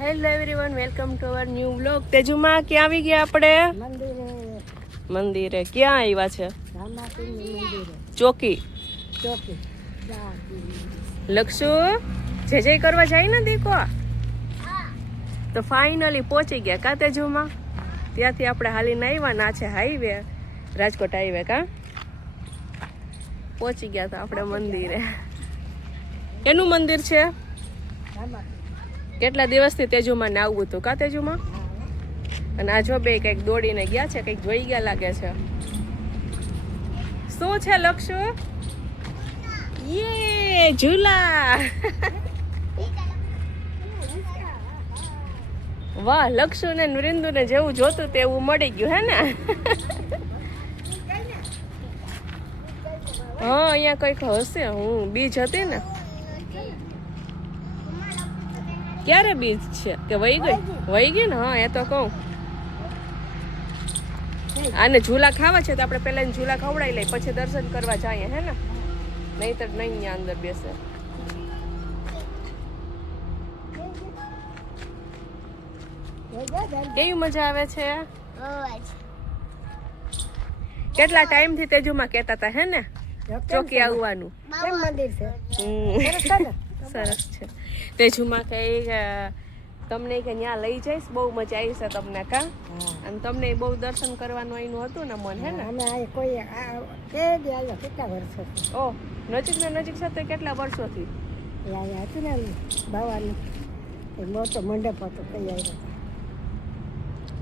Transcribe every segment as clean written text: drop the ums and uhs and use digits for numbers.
Hello everyone, welcome to our new vlog. તેજુમાં ક્યાં આવી ગયા આપણે? મંદિરે. ક્યાં આવ્યા છે? ચોકી. લક્ષુ જય જય કરવા જાય ને દીકો? તો ફાઇનલી પહોંચી ગયા કા તેજુમાં? ત્યાંથી આપણે હાલીને આવ્યા. ના છે હાઈવે, રાજકોટ હાઈવે. કા પહોંચી ગયા તો આપણે મંદિરે. એનું મંદિર છે? કેટલા દિવસથી તેજુમાં ને આવવું હતું કા તેજુમાં? અને આ જો બે કંઈક દોડીને ગયા છે, કંઈક જોઈ ગયા લાગે છે. શું છે લક્ષુ? યે ઝૂલા. વાહ, લક્ષુ ને વૃંદુ ને જેવું જોતું તેવું મળી ગયું હે ને? હા, અહીંયા કંઈક હશે. બીજ હતી ને. ક્યારે બીજ છે કે વહી ગઈ? વહી ગઈ ને. હા, એ તો કહું. આને ઝૂલા ખાવા છે તો આપણે પહેલા ઝૂલા ખવડાવી લઈએ, પછી દર્શન કરવા જઈએ હે ને? નહીં તો નહીં અહીંયા અંદર બેસે. કેવી મજા આવે છે? કેટલા ટાઈમ થી તેજુમાં કહેતા હતા હે ને ચોકી આવવાનું? સરસ છે. તેજુમાં કઈ તમને કે ત્યાં લઈ જઈશ, બહુ મજા આવી છે તમને કા? અને તમને બહુ દર્શન કરવાનું અહીંનું હતું ને મન હે ને? કેટલા વર્ષો? ઓહ, નજીક ને નજીક સાથે કેટલા વર્ષોથી હતું ને બાવાનું મોટો મંડપ હતો તૈયાર.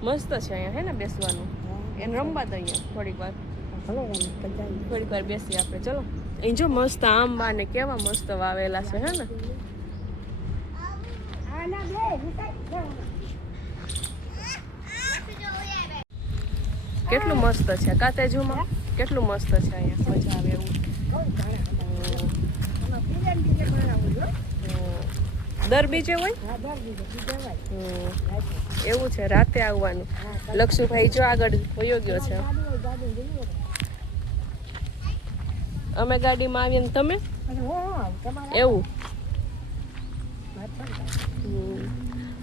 મસ્ત છે અહીંયા હે ને બેસવાનું. એને રમવા દઈએ થોડીક વાર. થોડીક વાર બેસીએ આપણે. ચલો. અહીં જો મસ્ત આંબા ને કેવા મસ્ત વાવેલા છે હે ને? કેટલું મસ્ત છે કા તેજુમાં? કેટલું મસ્ત છે અહીંયા, મજા આવે એવું. દર બીજે હોય એવું છે? રાતે આવવાનું. લક્ષુભાઈ જો આગળ વયો ગયો છે. અમે ગાડીમાં આવીએ ને તમે એવું?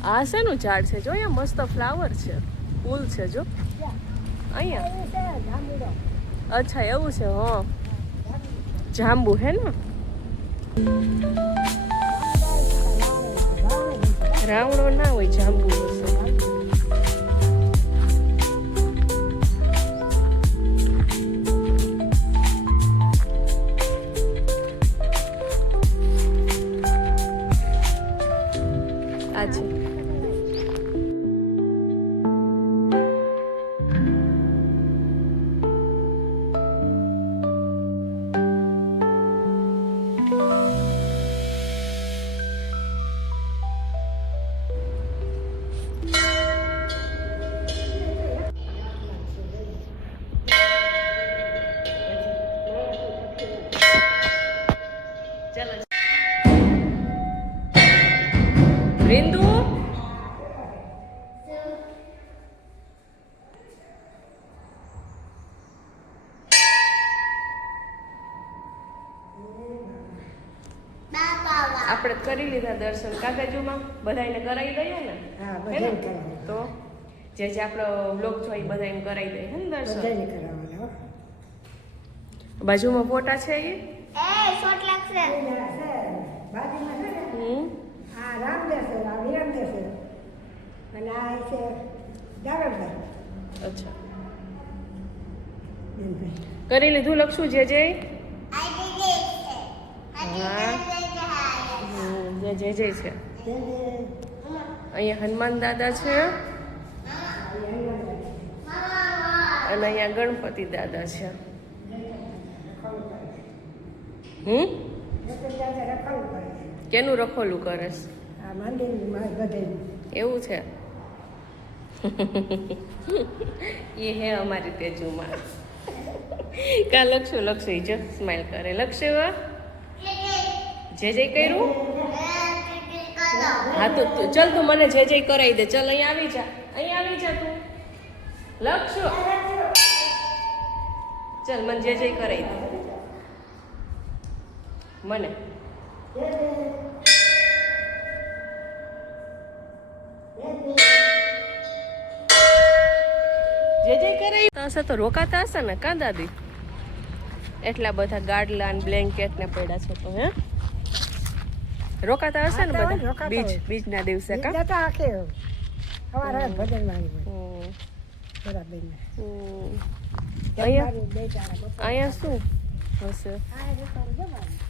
આ શેનું ઝાડ છે? જો અહીંયા મસ્ત ફ્લાવર છે, ફૂલ છે જો અહીંયા. અચ્છા એવું છે. હા, જાંબુ હે ને? રાવણો ના હોય, જાંબુ હશે. આ છે. બિંદુ આપણે કરી લીધા દર્શન કાકાજુમાં. બધાને કરાવી દઈએ ને? તો જે જે આપણો બ્લોગ છો એ બધાને કરાવી દઈએ હે ને દર્શન? બાજુમાં ફોટા છે એ શોર્ટ લાગશે. અચ્છા, કરી લીધું લક્ષુ જે જે? હા, જે જે છે. અહીંયા હનુમાન દાદા છે અને અહીંયા ગણપતિ દાદા છે. કેનું રખોલું કરે છે? એવું છે? એ હે અમારી તેજુમાં. કા લક્ષુ? લક્ષુ જો સ્માઈલ કરે. લક્ષુ જે જય કર્યું? હા તો ચલ તું મને જે જય કરાવી દે. ચલ અહીંયા આવી જા, અહીંયા આવી જા તું લક્ષુ. ચલ મને જે જય કરાવી દે મને. જે કરાય હશે તો રોકાતા હશે ને કાં દાદી? એટલા બધા ગાડલા ને બ્લેન્કેટ ને પડ્યા છે તો હે રોકાતા હશે ને હા, તો બધા રોકાતા હોય. બીજ ના દિવસે કા? જતા આખે સવારે ભજન માંગી હમ. બરાબર ને હમ. અહીંયા જમવાનું બે ચારા બપોરે અહીંયા શું હશે? આ રસોડું જમવાનું.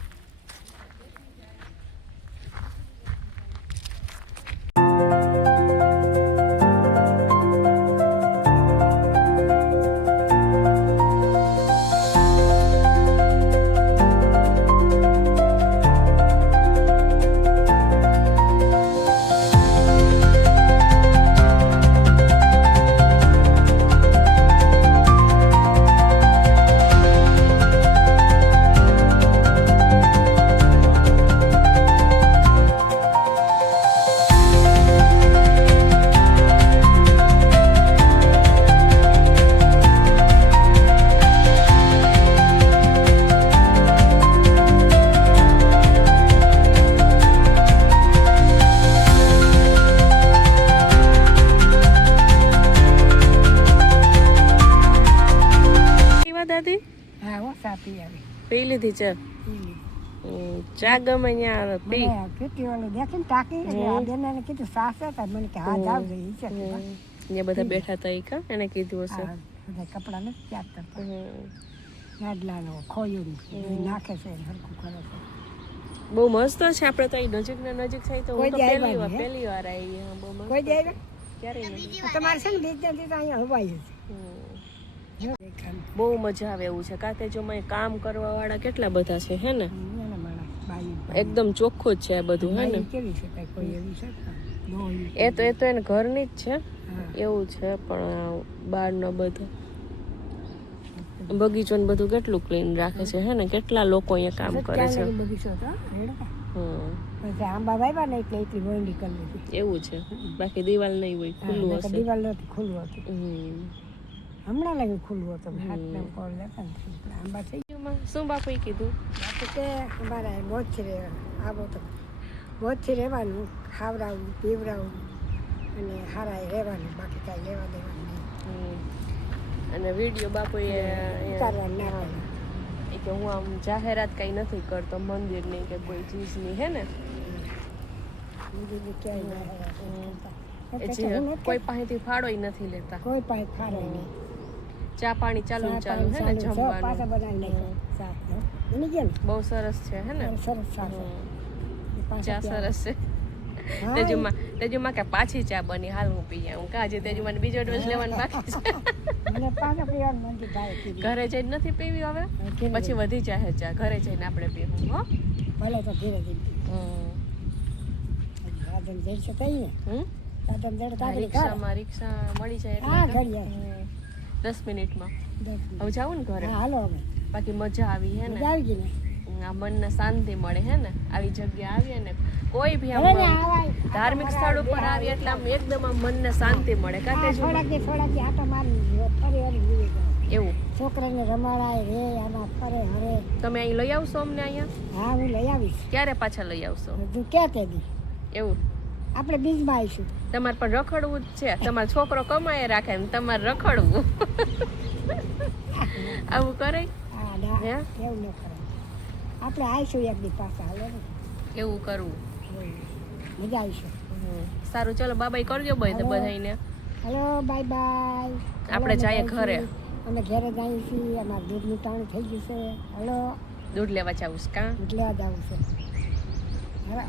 એવા દાદી હા હો સાપી આવી પી લીધી ચા? ચા ગમે ત્યાં પી. મને કેટલી ઓલું દેખીને ટાંકી એટલે આ બેનને કીધું સાસ હતા મને કે હા જાવ જઈ છે ત્યાં બધા બેઠા હતા એ કા એને કીધું હશે. બધા કપડા ને ત્યાગ કરતા હમ. ગાડલાનો ખોયું નાખે છે હરખું કરે છે બહુ મસ્ત છે. આપણે તો અહીં નજીક ને નજીક થાય તો હું કોઈ તો દી પહેલી આવ્યા વાર નહીં, આવી. હા, બહુ મસ્ત કોઈ દી છે. આવ્યા? ક્યારેય નથી. તમારે છે ને બીજ નથી તો અહીંયા હવાયું હમ. છે બહુ મજા આવે એવું છે. કાતેજોમાં કામ કરવા વાળા કેટલા બધા છે હે ને? એકદમ ચોખ્ખું જ છે આ બધું હે ને? કેવી છે કઈ કોઈ એવી છે એ તો એને ઘરની જ છે એવું છે. પણ બહાર નો બધો બગીચો ને બધું કેટલું ક્લીન રાખે છે હે ને? કેટલા લોકો અહીંયા કામ કરે છે. બગીચો હતો રેડકા હમ. પછી આંબા વાવ્યા ને એટલે એટલી વોંડી કરી લીધી એવું છે. બાકી દિવાલ નહીં હોય, ખુલ્લું નકર હશે. દિવાલ નહોતી ખુલ્લું હતું હમ. હમણાં લાગ્યું ખુલ્લું હતું હાથને કોલ લેતા ને એટલે આંબા થઈ શું બાપુએ કીધું? ગયા કે અમારે મોજથી રહેવાનું આવો તો મોજથી રહેવાનું ખાવડાવવું પીવડાવવું અને હારા રહેવાનું બાકી કાંઈ લેવા દેવાનું નહીં અને વિડીયો બાપુએ ઉતારવાનું ના પડે એ કે હું આમ જાહેરાત કઈ નથી કરતો મંદિરની કે કોઈ ચીજની હે ને? બીજું ક્યાંય એ જે કોઈ પાસેથી ફાળોય નથી લેતા. કોઈ પાસે ખાડો નહીં ચા પાણી ચાલુ ને ચાલુ હે ને પાછા જમવાનું. બનાવી નાખ્યો શાક એની ગયા ને બહુ સરસ છે હે ને? સરસ શાક ચા સરસ છે. તેજુમાં કે પાછી ચા બની હાલ હું પી આવું કા જે તેજુમાં બીજો ડોઝ લેવાનું બાકી છે. મને પાછા પીવાનું મન થી ભાઈ કીધું ઘરે જઈને નથી પીવી હવે? પછી વધી જાય ચા. ઘરે જઈને આપણે પીવું હો. ભલે તો ધીરે ધીરે હમ. સાધન જઈ છે કઈ ને હમ? સાધન જડે તારી રિક્ષા મળી જાય હા એટલે ઘડી 10 મિનિટમાં 10 મિનિટ હવે જાવું ને ઘરે. હા હાલો હવે બાકી મજા આવી હે ને? મજા આવી ગઈ ને આ મનને શાંતિ મળે હે ને? આવી જગ્યા આવીએ ને કોઈ બી હવે ને આમ આવાય ધાર્મિક સ્થળ ઉપર આવીએ એટલે આમ એકદમ આમ મનને શાંતિ મળે કાતે જો થોડાક દી આટા મારી ફરી વળી ભૂલી ગયો એવું. છોકરાને રમાડાય રે આમાં ફરે હરે તમે અહીં લઈ આવશો અમને અહીંયા? હા હું લઈ આવીશ ક્યારે પાછા લઈ આવશો? તું ક્યાં તે દી એવું આપણે બીજમાં આવીશું તમારે પણ રખડવું જ છે. તમારો છોકરો કમાય રાખે ને તમારે રખડવું. આવું કરે? હા ના હે? એવું ન કરાય આપણે આવીશું એક દી પાછા હાલો ને એવું કરવું. મજા આવીશું સારું ચલો બાબાઈ કરજો બધાને. હલો બાય બાય આપણે જઈએ ઘરે. અમે ઘરે જઈએ છીએ અમારું દૂધનું ટાણું થઈ ગયું છે હલો દૂધ લેવા જાવું છે કાં? એટલે જવું છે હવે